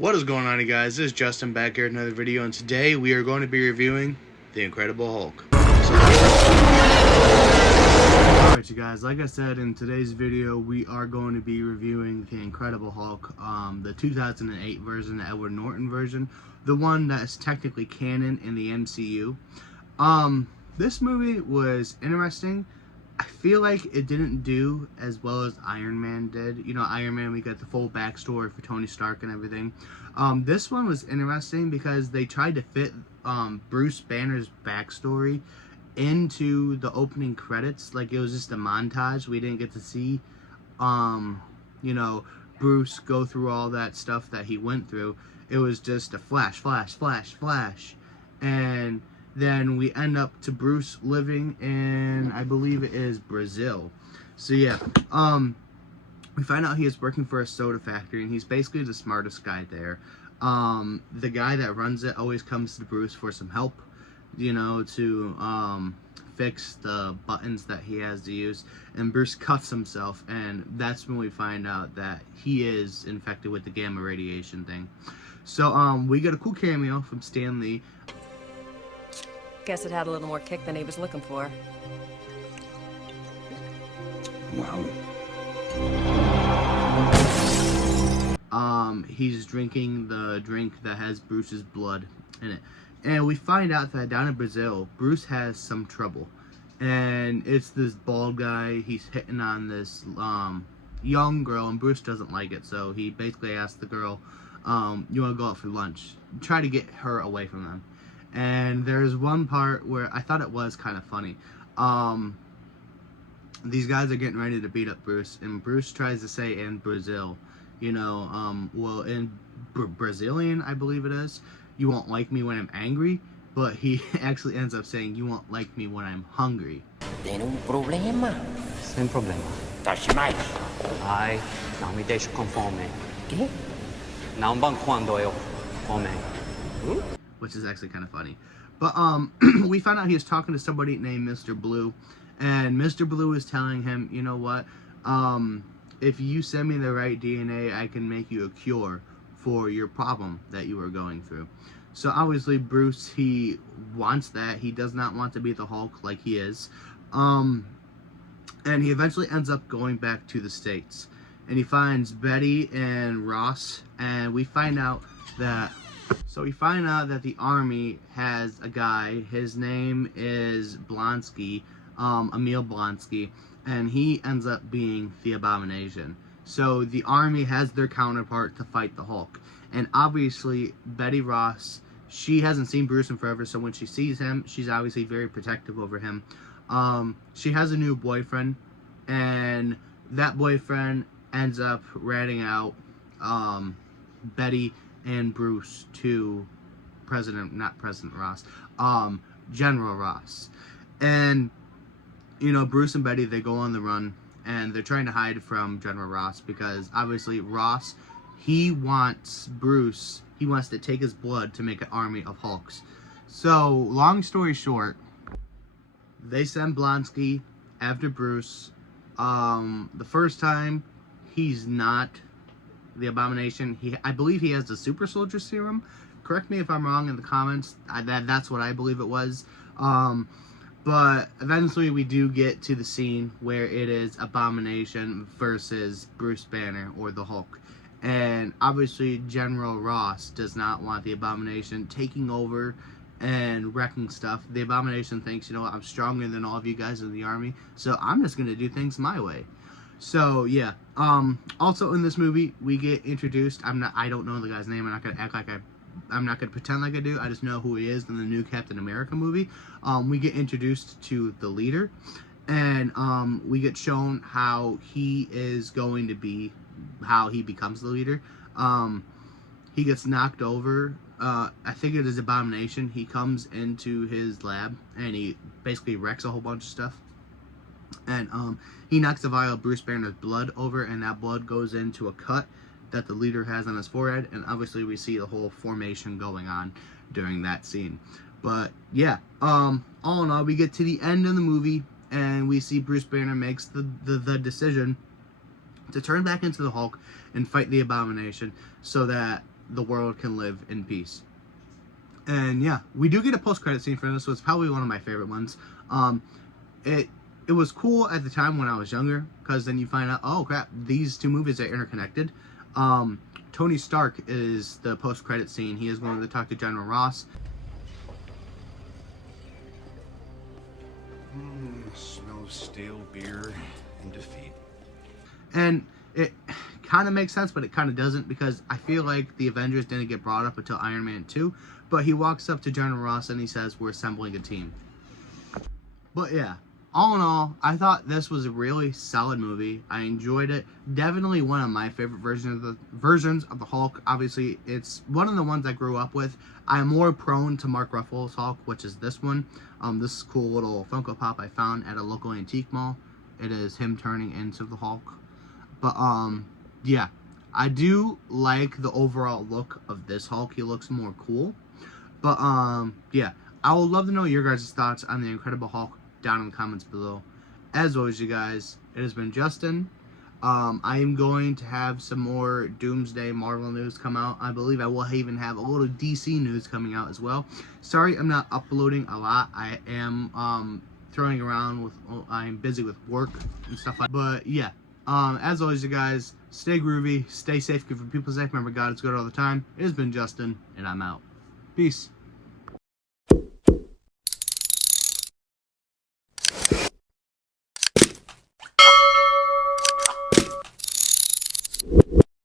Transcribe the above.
What is going on, you guys? This is Justin back here with another video, and today we are going to be reviewing The Incredible Hulk. Alright, you guys, like I said, in today's video we are going to be reviewing The Incredible Hulk, the 2008 version, the Edward Norton version, the one that is technically canon in the MCU. This movie was interesting. I feel like it didn't do as well as Iron Man did. You know, Iron Man, we got the full backstory for Tony Stark and everything. This one was interesting because they tried to fit Bruce Banner's backstory into the opening credits. Like, it was just a montage. We didn't get to see, you know, Bruce go through all that stuff that he went through. It was just a flash. And then we end up to Bruce living in, I believe it is Brazil. So yeah, we find out he is working for a soda factory, and he's basically the smartest guy there. The guy that runs it always comes to Bruce for some help, you know, to fix the buttons that he has to use, and Bruce cuts himself, and that's when we find out that he is infected with the gamma radiation thing. So we get a cool cameo from Stan Lee. Guess it had a little more kick than he was looking for. Wow. He's drinking the drink that has Bruce's blood in it. And we find out that down in Brazil, Bruce has some trouble. And it's this bald guy, he's hitting on this young girl, and Bruce doesn't like it. So he basically asks the girl, you want to go out for lunch? Try to get her away from them. And there's one part where I thought it was kind of funny. These guys are getting ready to beat up Bruce, and Bruce tries to say in Brazil, you know, well, in Brazilian, I believe it is, you won't like me when I'm angry, but he actually ends up saying, you won't like me when I'm hungry. Tem problema? Sem problema. Tashi mais. Ai, não me deixe com fome. Que? Não quando eu come. Which is actually kind of funny. But we found out he was talking to somebody named Mr. Blue, and Mr. Blue is telling him, you know what, if you send me the right DNA, I can make you a cure for your problem that you are going through. So obviously Bruce, he wants that. He does not want to be the Hulk like he is. And he eventually ends up going back to the States, and he finds Betty and Ross, and we find out that the army has a guy. His name is Blonsky, Emil Blonsky, and he ends up being the Abomination. So the army has their counterpart to fight the Hulk. And obviously, Betty Ross, she hasn't seen Bruce in forever, so when she sees him, she's obviously very protective over him. She has a new boyfriend, and that boyfriend ends up ratting out Betty and Bruce to General Ross. And, you know, Bruce and Betty, they go on the run, and they're trying to hide from General Ross, because obviously Ross, he wants Bruce, he wants to take his blood to make an army of Hulks. So, long story short, they send Blonsky after Bruce. The first time, he's not the Abomination. I believe he has the super soldier serum. Correct me if I'm wrong in the comments. That's what I believe it was. But eventually we do get to the scene where it is Abomination versus Bruce Banner, or the Hulk. And obviously General Ross does not want the Abomination taking over and wrecking stuff. The Abomination thinks, you know what, I'm stronger than all of you guys in the army, so I'm just going to do things my way. So yeah, also in this movie we get introduced. I don't know the guy's name. I'm not gonna act like I'm not gonna pretend like I do. I just know who he is in the new Captain America movie. We get introduced to the leader, and we get shown how he is going to be, how he becomes the leader. He gets knocked over. I think it is Abomination. He comes into his lab and he basically wrecks a whole bunch of stuff. And he knocks a vial of Bruce Banner's blood over, and that blood goes into a cut that the leader has on his forehead, and obviously we see the whole formation going on during that scene. But yeah, all in all, we get to the end of the movie, and we see Bruce Banner makes the decision to turn back into the Hulk and fight the Abomination, so that the world can live in peace. And yeah, we do get a post-credit scene for this, so it's probably one of my favorite ones. It was cool at the time when I was younger, because then you find out, oh crap, these two movies are interconnected. Tony Stark is the post-credit scene. He is going to talk to General Ross. Smells stale beer and defeat. And it kind of makes sense, but it kind of doesn't, because I feel like the Avengers didn't get brought up until Iron Man 2. But he walks up to General Ross and he says, we're assembling a team. But yeah, all in all, I thought this was a really solid movie. I enjoyed it. Definitely one of my favorite versions of the Hulk. Obviously, it's one of the ones I grew up with. I'm more prone to Mark Ruffalo's Hulk, which is this one. This is a cool little Funko Pop I found at a local antique mall. It is him turning into the Hulk. But yeah, I do like the overall look of this Hulk. He looks more cool. But yeah, I would love to know your guys' thoughts on the Incredible Hulk down in the comments below. As always, you guys, it has been Justin. I am going to have some more Doomsday Marvel news come out. I believe I will even have a little DC news coming out as well. Sorry I'm not uploading a lot. I am throwing around with, I'm busy with work and stuff like that. But yeah, as always, you guys, stay groovy, stay safe, keep your people safe. Remember, God is good all the time. It has been Justin, and I'm out. Peace.